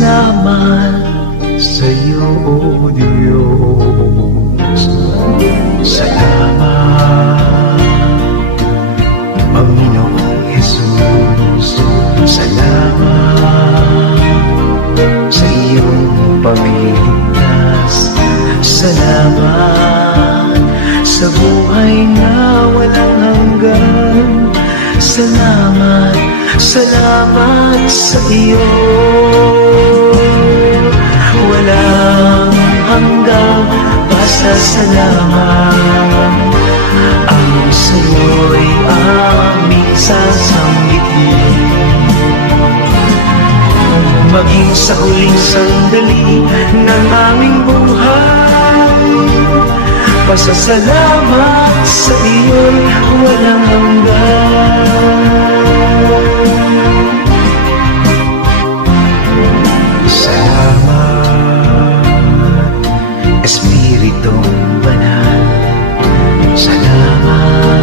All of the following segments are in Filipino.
salamat sa iyo, O Diyos. Salamat, Panginoong Jesus. Salamat sa iyong pagliligtas. Salamat sa buhay na walang hanggan. Salamat, salamat sa iyo. Walang hanggang pasasalamat ang sa'yo'y aming sasambithin. Maging sa huling sandali ng aming buhay, pasasalamat sa iyo'y walang hanggan. Salamat, Espiritong Banal. Salamat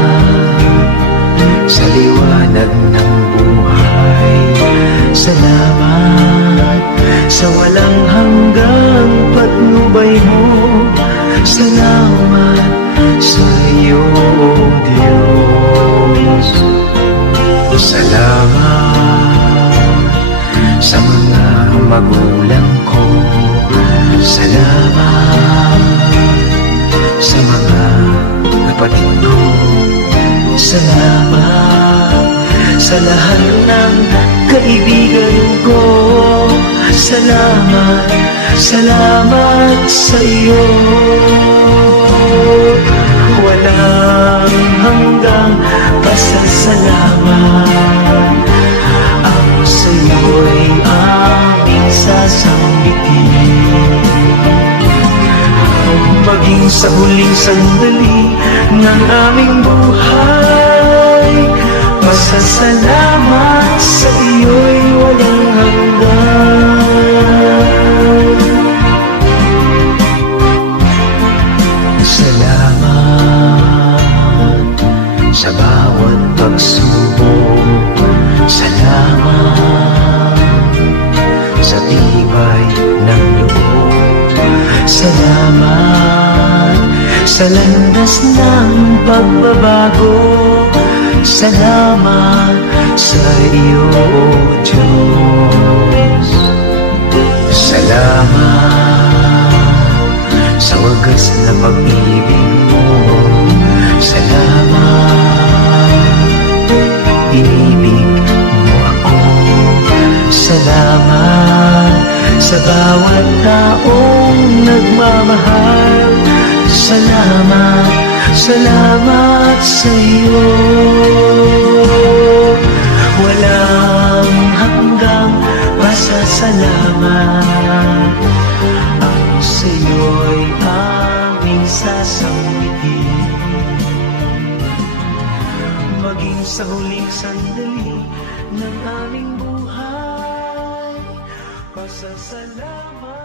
sa liwanag ng buhay. Salamat sa walang hanggang patnubay mo. Salamat sa iyo, O Diyos. Salamat sa mga magulang ko. Salamat sa mga kapatid ko. Salamat sa lahat ng kaibigan ko. Salamat, salamat sa iyo. Walang hanggang pasasalamat ang sa'yo'y aming sasambithin. Maging sa huling sandali ng aming buhay, pasasalamat sa iyo'y walang hanggan. Salamat sa bawat pagsubok. Salamat sa tibay ng loob. Salamat sa landas ng pagbabago. Salamat sa iyo, O Diyos. Salamat sa wagas na pag-ibig mo. Salamat, inibig mo ako. Salamat sa bawat taong nagmamahal. Salamat, salamat sa iyo. Walang hanggang pasasalamat ang sa'yo'y aming sasambithin. Maging sa huling sandali ng aming buhay, pasasalamat